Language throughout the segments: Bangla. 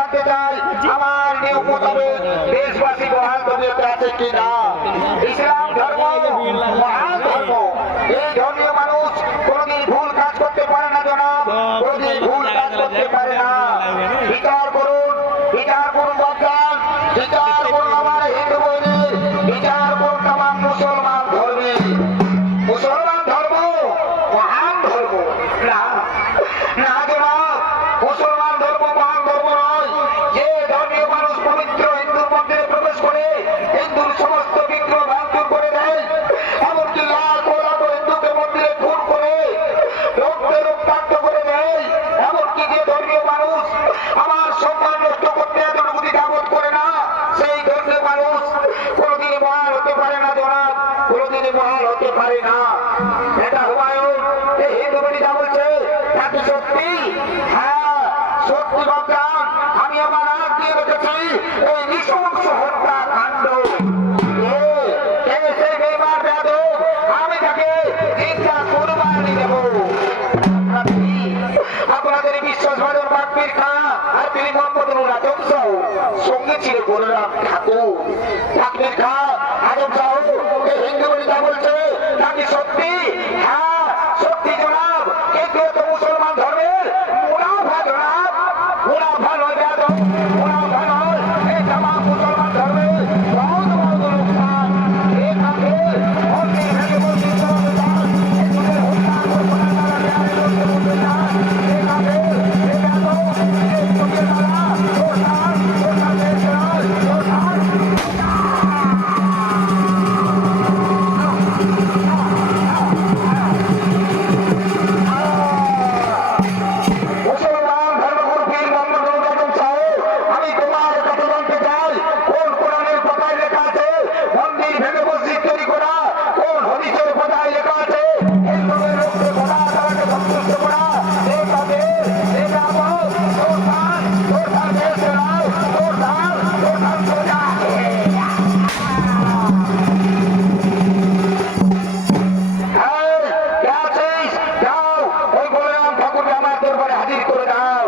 জানতে চাই আমার নিয়ম মোতাবেক দেশবাসী বহাল তবিয়তে আছে কিনা। ইসলাম ধর্ম মহান ধর্ম, এই ধর্মীয় মানুষ কোনদিন ভুল কাজ করতে পারে না জনাব, কোনদিন ভুল কাজ করতে পারে না। বিচার করুন, বিচার করুন বাচ্চান, বিচার করুন আমার হিন্দু বইনের, বিচার করুন আমার মুসলমান ধর্মে। মুসলমান ধর্ম মহান ধর্ম না, না জনাব, মুসলমান ধর্ম মহান ধর্ম নয়। যে ধর্মীয় মানুষ পবিত্র হিন্দুর মন্দিরে প্রবেশ করে হিন্দুর সমস্ত বিগ্রহ ভাঙচুর করে দেয়, এমনকি লাখ লাখ হিন্দুকে মন্দিরে খুন করে রক্তে রক্তাক্ত করে দেয়, এমনকি যে ধর্মীয় মানুষ আমার সম্মান নষ্ট করতে এতটুকু দ্বিধাবোধ করে না, সেই ধর্মীয় মানুষ কোনোদিনই মহান হতে পারে না জনাব, কোনোদিনই মহান হতে পারে না। এটা হুমায়ুন এই হিন্দু বলি যা বলছে তা কি সত্যি? হ্যাঁ সত্যি বাচ্চান, আমি আমার হাত দিয়ে রেখেছি এই নৃশংস হত্যাকাণ্ড। সেই বেইমান বেয়াদব, আমি তাকে জিন্দা কুরবানি দেব। আপনাদের বিশ্বাসভাজন বাকপীর খা আর তিনি মোহাম্মদ নুর আজম সাহ, সঙ্গে ছিল গোলরাম ঠাকুর। বাকপীর খা আজম সাহ এই হিন্দু বলি যা বলছে তা কি সত্যি? হ্যাঁ সত্যি জনাব, কিন্তু এ তো মুসলমান ধর্মের মুনাফা জনাব, মুনাফা নয় বেয়াদব, মুনাফা নয়, এই তামাম মুসলমান ধর্মের বহুত বড় লোকসান। এই কাফের মন্দির ভেঙে মসজিদ বানাতে চান, হিন্দুদের হত্যা করবো না তারা দেয়ালে লড়তে বলতে চান। এই কাফের, এই বেয়াদব, এই চোখের তারা প্রধান প্রধান দেশের প্রধান। মুসলমান ধর্মগুরু পীর মোহাম্মদ নুর আজম সাহ, আমি তোমার কাছে জানতে চাই কোন কোরআনের পাতায় লেখা আছে মন্দির ভেঙে মসজিদ তৈরি করা, কোন হাদিসের পাতায় লেখা আছে হিন্দুদের রক্তে খোদা তারাকে সন্তুষ্ট করা। এই তাদের এই ব্রাহ্মণ প্রধান প্রধান দেশের প্রধান প্রধান প্রজা। হ্যাঁ কে আছিস? যাও ওই বলরাম ঠাকুরকে আমার দরবারে হাজির করে দাও।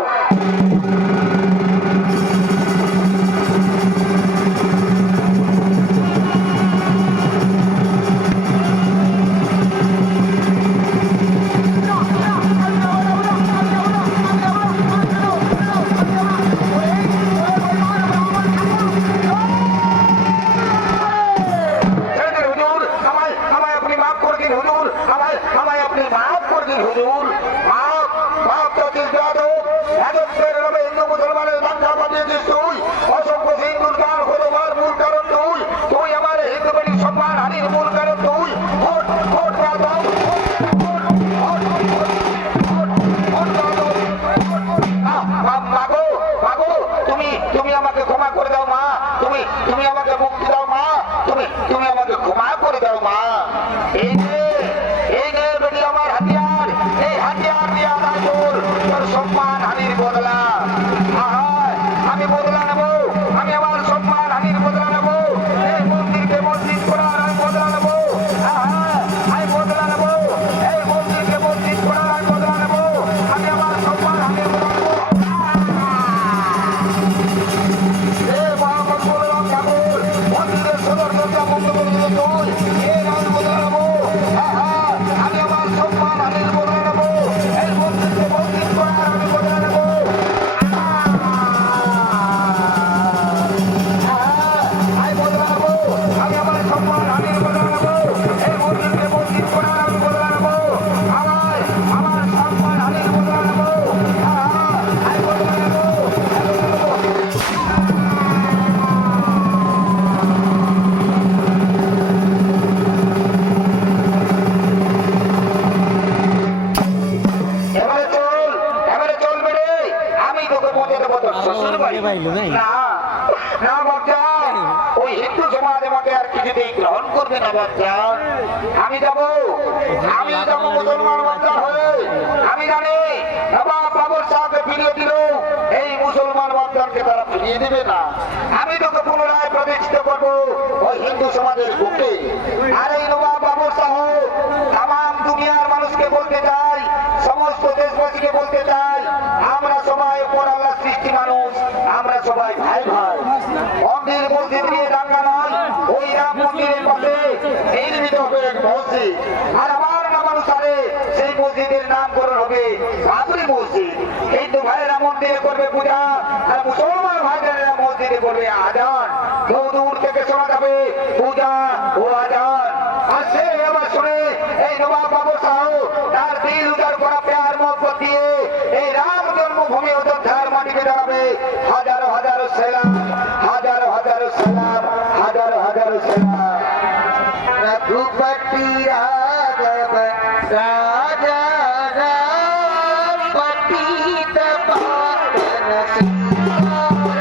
ছেড়ে দিন হুজুর, আমায় আমায় আপনি মাফ করে দিন হুজুর, আমায় আপনি মাফ করে দিন হুজুর। মাফ মাফ চাচ্ছিস বেয়াদব, বেয়াদবদের নামে হিন্দু মুসলমানের দাঙ্গা বাঁধিয়েছিস তুই, অসংখ্য হিন্দুর গান হবার মূল কারণ তুই, তুই আমার হিন্দু বাড়ির সম্মান হানির মূল কারণ তুই। ভোট ভোট বেয়াদব, vote vote vote vote vote বেয়াদব। মাগো মাগো, তুমি আমাকে ক্ষমা করে দাও মা, তুমি আমাকে মুক্তি দাও মা, তুমি আমাকে ক্ষমা করে দাও মা। এই নে বেটি আমার হাতিয়ার, এই হাতিয়ার দিয়ে আদায় কর তোর সম্মান হানির বদলা। আমি বদলা নেব, আমি আমার সম্মান হানির বদলা নেব, এই মন্দিরকে মসজিদ করার আমি বদলা নেব। আমি বদলা নেব, এই মন্দিরকে মসজিদ করার আমি বদলা নেব, আমি আমার সম্মান হানির বদলা নেব। মোহাম্মদ বলরাম ঠাকুর মন্দিরের সদর দরজা বন্ধ করে দিলে তুই, এর আমি বদলা নেবো। আমি আমার সম্মান হানির বদলা নেবো, এই মন্দিরকে মসজিদ করার আমি বদলা নেবো। আমি বদলা নেবো, আমি আমার সম্মান হানির বদলা নেবো, এই মন্দিরকে মসজিদ করার আমি বদলা নেবো। আমার সম্মান হানির বদলা নেবো, আমি বদলা নেবো। এবারে চল বেড়ে, আমি তোকে পৌঁছে দেবো তোর শ্বশুর বাড়ি। না না বাচ্চান, ওই হিন্দু সমাজ আমাকে আর কিছুতেই গ্রহণ করবে না বাচ্চান। আমি যাবো মুসলমান বাচ্চা হয়ে। আমি জানি নবাব বাবর শাহকে ফিরিয়ে দিল, এই মুসলমান বাচ্চানকে তারা ফিরিয়ে দেবে না। আমি তোকে পুনরায় প্রতিষ্ঠিত করবো ওই হিন্দু সমাজের বুকে। আর এই নবাব বাবর শাহ তামাম দুনিয়ার মানুষকে বলতে চাই, সমস্ত দেশবাসীকে বলতে চাই, আমরা সবাই উপর আল্লাহ সৃষ্টি মানুষ, আমরা সবাই ভাই ভাই। মন্দির মসজিদ নিয়ে দাঙ্গা নয়, ওই রাম মন্দিরের পাশে নির্মিত হবে এক মসজিদ, আর আমার নামানুসারে সেই মসজিদের নামকরণ হবে বাবরি মসজিদ। হিন্দু ভাইয়েরা মন্দিরে করবে পূজা, আর মুসলমান ভাইয়েরা মসজিদে করবে আজান। দূর দূর থেকে শোনা যাবে পূজা ও আজান। আর সে এবার শুনে এই নবাব বাবু সাহ তার দিল উজাড় করা প্যার মহব্বত দিয়ে এই রাম জন্মভূমি অযোধ্যার মাটিকে দাঁড়াবে হাজারো হাজারো সেনা, হাজারো হাজারো সেনা, হাজারো হাজারো সেনা। রঘুপতি রাঘব রাজা রাম পতিত পাবন সিংহ।